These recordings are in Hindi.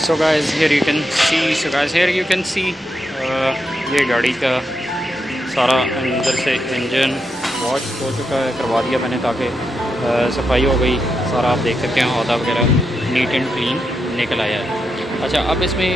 So guys here you can see ये गाड़ी का सारा अंदर से इंजन वॉश हो चुका है, करवा दिया मैंने ताकि सफाई हो गई। सारा आप देख सकते हैं हौदा वगैरह नीट एंड क्लीन निकल आया है। अच्छा, अब इसमें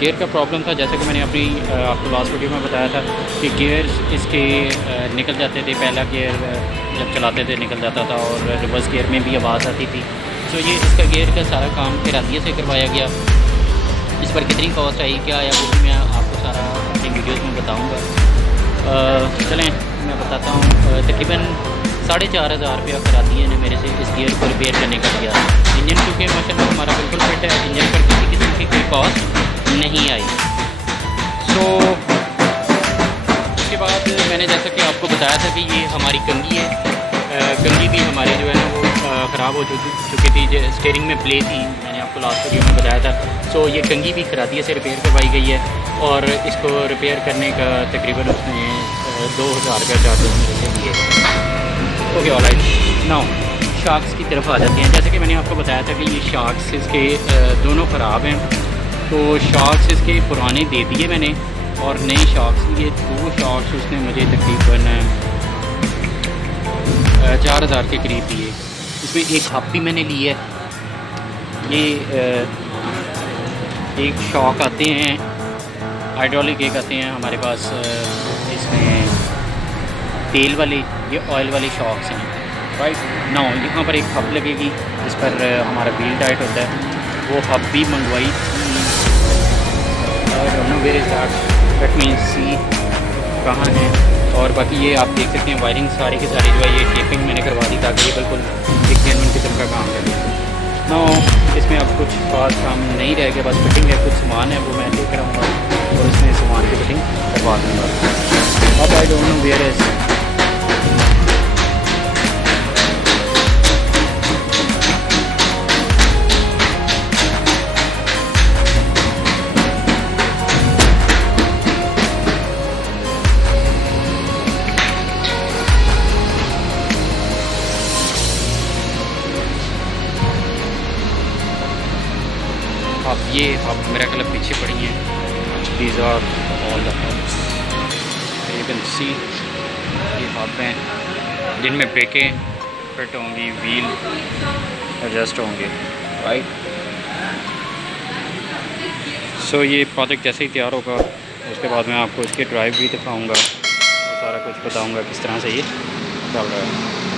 गियर का प्रॉब्लम था, जैसे कि मैंने अपनी आपको लास्ट वीडियो में बताया था कि गियर इसके निकल जाते थे। पहला गियर जब चलाते थे निकल जाता था और रिवर्स गियर में भी आवाज़ आती थी। तो ये इसका गियर का सारा काम किराए से करवाया गया। इस पर कितनी कॉस्ट आई, क्या आया, वो भी मैं आपको सारा अपनी वीडियोज़ में बताऊँगा। चलें मैं बताता हूँ। तकरीबन 4,500 रुपया करा दिए ने मेरे से इस गियर को रिपेयर करने का दिया। इंजन चूँकि माशाल्लाह हमारा बिल्कुल फिट है, इंजन पर किसी किस्म की कोई कॉस्ट नहीं आई। सो उसके बाद मैंने जैसा कि आपको बताया था कि ये हमारी कंघी है। कंघी भी हमारी जो है ना वो ख़राब हो चुकी थी। स्टीयरिंग में प्ले थी, मैंने आपको लास्ट वीडियो में बताया था। सो ये कंघी भी खरादिए से रिपेयर करवाई गई है और इसको रिपेयर करने का तकरीबन उसने 2,000 का चार्जेस मेरे से लिए। ओके ऑलराइट, नाउ शार्क्स की तरफ आ जाते हैं। जैसे कि मैंने आपको बताया था कि ये शार्क्स इसके दोनों ख़राब हैं। तो शार्क्स इसके पुराने दे दिए मैंने और नए शार्क्स लिए। 2 शार्क्स उसने मुझे तकरीबन 4,000 के करीब दिए। इसमें एक हब भी मैंने ली है। ये एक शॉक आते हैं, हाइड्रोलिक एक आते हैं हमारे पास। इसमें तेल वाले, ये ऑयल वाले शॉक्स हैं। राइट नाउ यहाँ पर एक हब लगेगी जिस पर हमारा व्हील टाइट होता है। वो हब भी मंगवाई। लेट मी सी कहाँ है। और बाकी ये आप देख सकते हैं वायरिंग सारी की सारी जो है ये टेपिंग मैंने करवा दी ताकि ये बिल्कुल एक जेन्युइन किस्म का काम करे। नो इसमें अब कुछ खास काम नहीं रह गया, बस फिटिंग है। कुछ सामान है वो मैं लेकर आऊँगा और इसमें सामान की फिटिंग करवा दूँगा। अब I don't know where is. अब ये अब मेरा ख्याल पीछे पड़ी हैं। These are all the hubs, you can see ये हब हैं जिनमें ब्रेकें फिट होंगी, व्हील एडजस्ट होंगे। राइट सो ये प्रोजेक्ट जैसे ही तैयार होगा उसके बाद मैं आपको इसके ड्राइव भी दिखाऊंगा और सारा कुछ बताऊंगा किस तरह से ये चल रहा है।